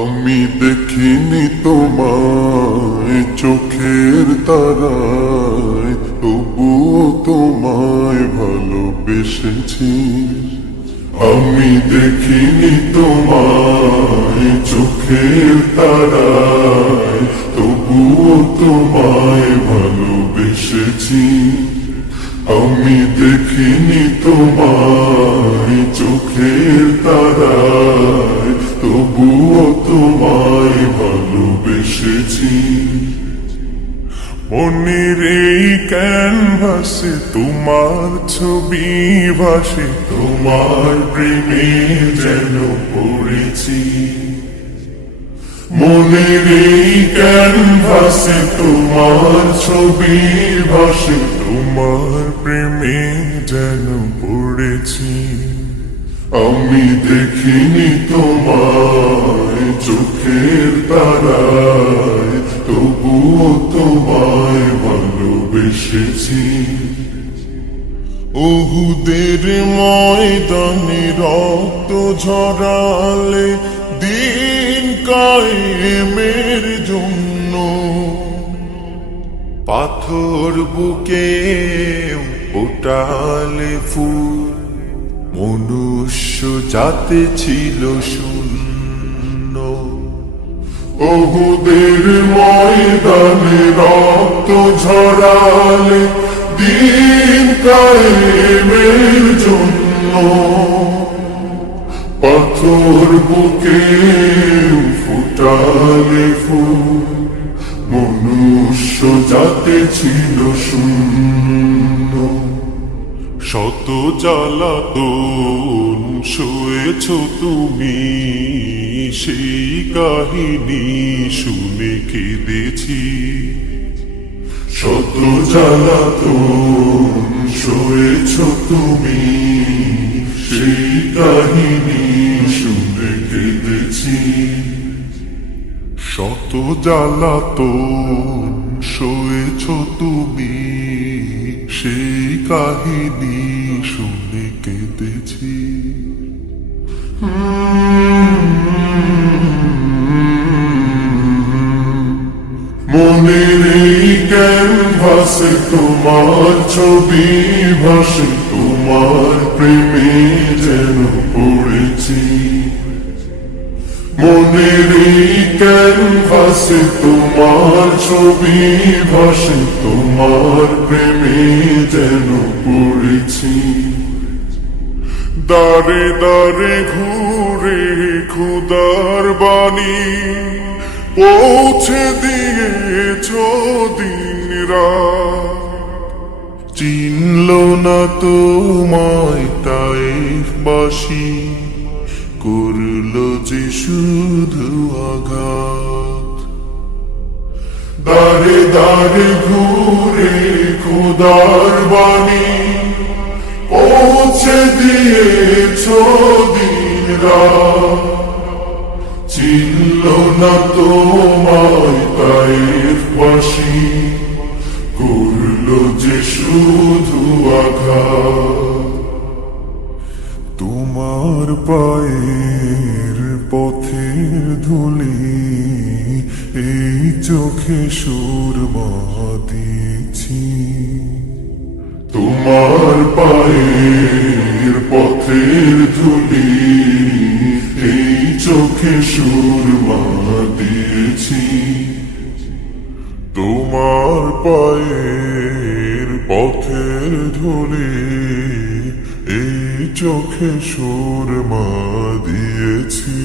আমি দেখিনি তোমায় চোখের তারায়, তবুও তোমায় ভালোবেসেছি। আমি দেখিনি তোমায় চোখের তারায়, তবুও তোমায় ভালোবেসেছি। আমি দেখিনি তোমায় চোখের তারায়, তবুও তোমায় ভালোবেসেছি। মনের এই ক্যানভাসে তোমার ছবি ভাসে, তোমার প্রেমে যেন পড়েছি। মনের এই ক্যানভাসে তোমার ছবি ভাসে, তোমার প্রেমে যেন পড়েছি। আমি দেখিনি তোমায় চোখের তারায়, তবুও তোমায় ভালোবেসেছি। উহুদের ময়দানে রক্ত ঝরালে দিন কায়েমের জন্য, পাথর বুকে ফোটালে ফুল, মনুষ্য জাতি ছিল শূন্য। উহুদের ময়দানে রক্ত ঝরালে দিন কায়েমের জন্য, পাথর বুকে ফুটালে ফুল, মনুষ্য জাতি ছিল শূন্য। শত জ্বালাতন সয়েছ তুমি, সেই কাহিনী শুনে কেঁদেছি। শত জ্বালাতন সয়েছ তুমি, সেই কাহিনী শুনে কেঁদেছি। শত জ্বালাতন সয়েছ তুমি, সেই কাহিনী শুনে কেঁদেছি। মনের এই ক্যানভাসে তোমার ছবি ভাসে, তোমার প্রেমে যেন পড়েছি। মনের এই ক্যানভাসে তোমার ছবি ভাসে, তোমার প্রেমে যেন পড়েছি। দারে দারে ঘুরে খুদার বাণী পৌঁছে দিয়েছ দিন রাত, চিনল না তোমায় তায়েফবাসী, করল যে শুধু আঘাত। দারে দারে ঘুরে খোদার বাণী পৌঁছে দিয়েছ দিন রাত, চিনল না তোমায় তায়েফবাসী, করল যে শুধু আঘাত। তোমার পায়ের পথের ধুলি এই চোখে সুরমা দিয়েছি। তোমার পায়ের পথের ধুলি এই চোখে সুরমা দিয়েছি। তোমার পায়ের পথের ধুলি এই চোখে সুরমা দিয়েছি।